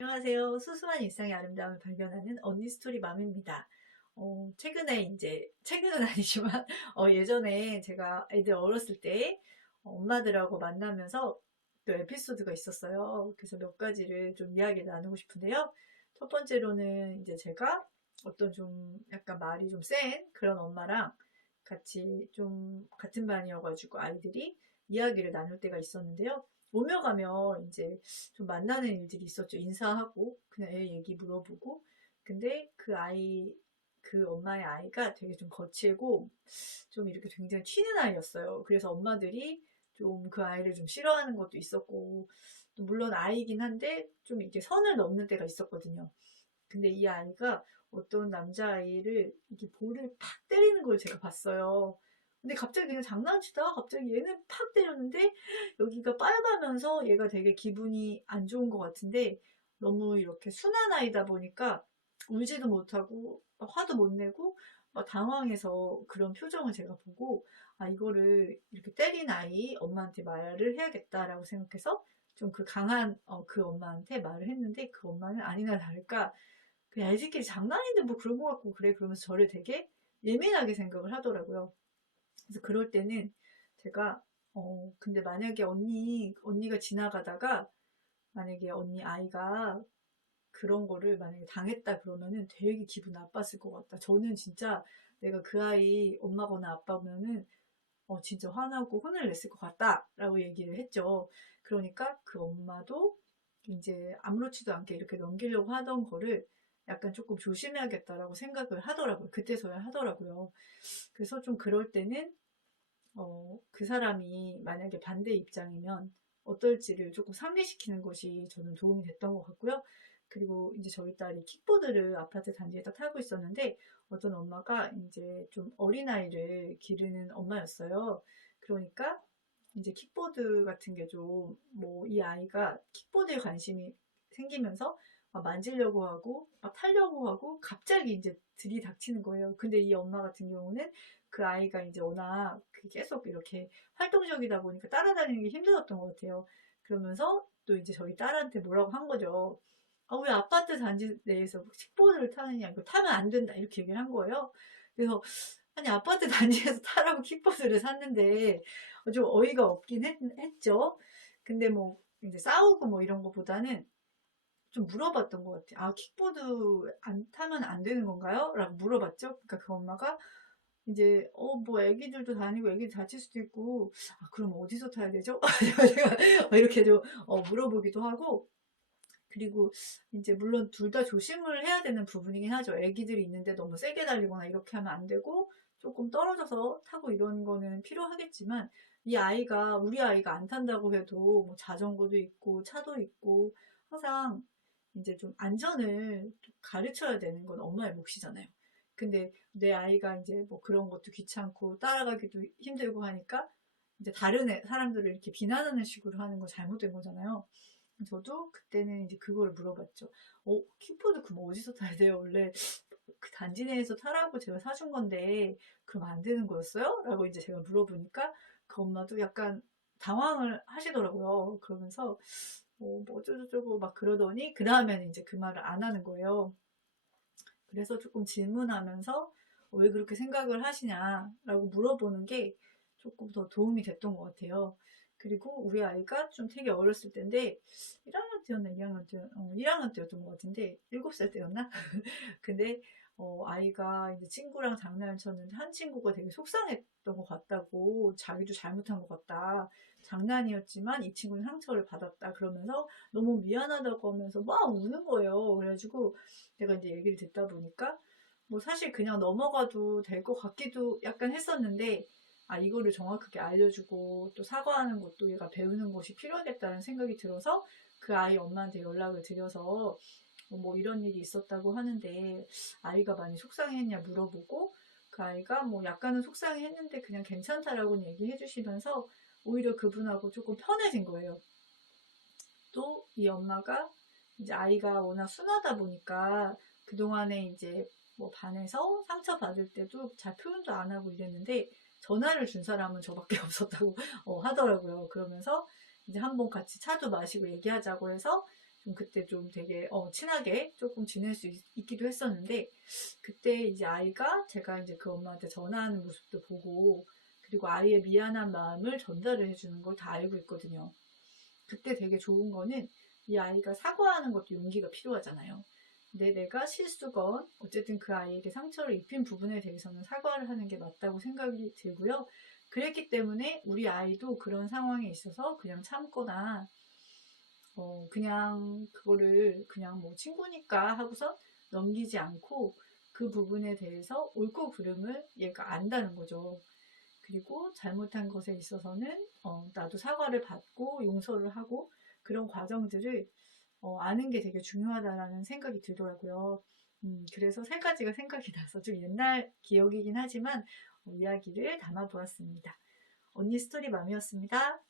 안녕하세요. 수수한 일상의 아름다움을 발견하는 언니 스토리 맘입니다. 최근에 최근은 아니지만, 예전에 제가 애들 어렸을 때 엄마들하고 만나면서 또 에피소드가 있었어요. 그래서 몇 가지를 좀 이야기 나누고 싶은데요. 첫 번째로는 이제 제가 어떤 좀 약간 말이 좀 센 그런 엄마랑 같이 좀 같은 반이어가지고 아이들이 이야기를 나눌 때가 있었는데요. 오며 가며 이제 좀 만나는 일들이 있었죠. 인사하고 그냥 애 얘기 물어보고. 근데 그 엄마의 아이가 되게 좀 거칠고 좀 이렇게 굉장히 튀는 아이였어요. 그래서 엄마들이 좀 그 아이를 좀 싫어하는 것도 있었고, 또 물론 아이긴 한데 좀 이렇게 선을 넘는 때가 있었거든요. 근데 이 아이가 어떤 남자아이를 이렇게 볼을 팍 때리는 걸 제가 봤어요. 근데 갑자기 그냥 장난치다가 갑자기 얘는 팍 때렸는데 여기가 빨가면서 얘가 되게 기분이 안 좋은 것 같은데, 너무 이렇게 순한 아이다 보니까 울지도 못하고 화도 못 내고 막 당황해서 그런 표정을 제가 보고, 아, 이거를 이렇게 때린 아이 엄마한테 말을 해야겠다라고 생각해서 좀 그 강한 그 엄마한테 말을 했는데, 그 엄마는 아니나 다를까 그냥 애들끼리 장난인데 뭐 그런 것 같고 그래, 그러면서 저를 되게 예민하게 생각을 하더라고요. 그래서 그럴 때는 제가 근데 만약에 언니가 지나가다가 만약에 언니 아이가 그런 거를 만약에 당했다 그러면은 되게 기분 나빴을 것 같다. 저는 진짜 내가 그 아이 엄마거나 아빠면은 진짜 화나고 혼을 냈을 것 같다라고 얘기를 했죠. 그러니까 그 엄마도 이제 아무렇지도 않게 이렇게 넘기려고 하던 거를 약간 조금 조심해야겠다라고 생각을 하더라고요. 그때서야 하더라고요. 그래서 좀 그럴 때는 그 사람이 만약에 반대 입장이면 어떨지를 조금 상기시키는 것이 저는 도움이 됐던 것 같고요. 그리고 이제 저희 딸이 킥보드를 아파트 단지에서 타고 있었는데, 어떤 엄마가 이제 좀 어린아이를 기르는 엄마였어요. 그러니까 이제 킥보드 같은 게 좀, 뭐, 이 아이가 킥보드에 관심이 생기면서 막 만지려고 하고, 막 타려고 하고, 갑자기 이제 들이닥치는 거예요. 근데 이 엄마 같은 경우는 그 아이가 이제 워낙 계속 이렇게 활동적이다 보니까 따라다니는 게 힘들었던 것 같아요. 그러면서 또 이제 저희 딸한테 뭐라고 한 거죠. 아, 왜 아파트 단지 내에서 킥보드를 타느냐, 이거 타면 안 된다, 이렇게 얘기를 한 거예요. 그래서, 아니, 아파트 단지에서 타라고 킥보드를 샀는데, 좀 어이가 없긴 했죠. 근데 뭐, 이제 싸우고 뭐 이런 거보다는 좀 물어봤던 것 같아요. 아, 킥보드 안 타면 안 되는 건가요? 라고 물어봤죠. 그러니까 그 엄마가 이제 뭐 애기들도 다니고 애기들 다칠 수도 있고, 아, 그럼 어디서 타야 되죠? 제가 이렇게 좀 물어보기도 하고, 그리고 이제 물론 둘 다 조심을 해야 되는 부분이긴 하죠. 애기들이 있는데 너무 세게 달리거나 이렇게 하면 안 되고, 조금 떨어져서 타고 이런 거는 필요하겠지만, 우리 아이가 안 탄다고 해도 뭐 자전거도 있고 차도 있고 항상 이제 좀 안전을 가르쳐야 되는 건 엄마의 몫이잖아요. 근데 내 아이가 이제 뭐 그런 것도 귀찮고 따라가기도 힘들고 하니까 이제 다른 사람들을 이렇게 비난하는 식으로 하는 거 잘못된 거잖아요. 저도 그때는 이제 그걸 물어봤죠. 킥보드 그럼 어디서 타야 돼요? 원래 그 단지 내에서 타라고 제가 사준 건데 그럼 안 되는 거였어요? 라고 이제 제가 물어보니까 그 엄마도 약간 당황을 하시더라고요. 그러면서 뭐 어쩌고저쩌고 막 그러더니 그 다음에는 이제 그 말을 안 하는 거예요. 그래서 조금 질문하면서 왜 그렇게 생각을 하시냐라고 물어보는 게 조금 더 도움이 됐던 것 같아요. 그리고 우리 아이가 좀 되게 어렸을 때인데 1학년 때였나 1학년 때였던 것 같은데 7살 때였나? 근데 아이가 이제 친구랑 장난을 쳤는데 한 친구가 되게 속상했던 것 같다고, 자기도 잘못한 것 같다, 장난이었지만 이 친구는 상처를 받았다 그러면서 너무 미안하다고 하면서 막 우는 거예요. 그래가지고 내가 이제 얘기를 듣다 보니까 뭐 사실 그냥 넘어가도 될 것 같기도 약간 했었는데, 아, 이거를 정확하게 알려주고 또 사과하는 것도 얘가 배우는 것이 필요하겠다는 생각이 들어서 그 아이 엄마한테 연락을 드려서 뭐 이런 일이 있었다고 하는데 아이가 많이 속상했냐 물어보고, 그 아이가 뭐 약간은 속상했는데 그냥 괜찮다라고 얘기해 주시면서 오히려 그분하고 조금 편해진 거예요. 또 이 엄마가 이제 아이가 워낙 순하다 보니까 그동안에 이제 뭐 반에서 상처받을 때도 잘 표현도 안 하고 이랬는데, 전화를 준 사람은 저밖에 없었다고 하더라고요. 그러면서 이제 한번 같이 차도 마시고 얘기하자고 해서 좀 그때 좀 되게 친하게 조금 지낼 수 있기도 했었는데, 그때 이제 아이가 제가 이제 그 엄마한테 전화하는 모습도 보고, 그리고 아이의 미안한 마음을 전달을 해주는 걸 다 알고 있거든요. 그때 되게 좋은 거는 이 아이가 사과하는 것도 용기가 필요하잖아요. 근데 내가 실수건 어쨌든 그 아이에게 상처를 입힌 부분에 대해서는 사과를 하는 게 맞다고 생각이 들고요. 그랬기 때문에 우리 아이도 그런 상황에 있어서 그냥 참거나 그냥 그거를 그냥 뭐 친구니까 하고서 넘기지 않고 그 부분에 대해서 옳고 그름을 얘가 안다는 거죠. 그리고 잘못한 것에 있어서는 나도 사과를 받고 용서를 하고 그런 과정들을 아는 게 되게 중요하다라는 생각이 들더라고요. 그래서 세 가지가 생각이 나서 좀 옛날 기억이긴 하지만 이야기를 담아보았습니다. 언니 스토리 맘이었습니다.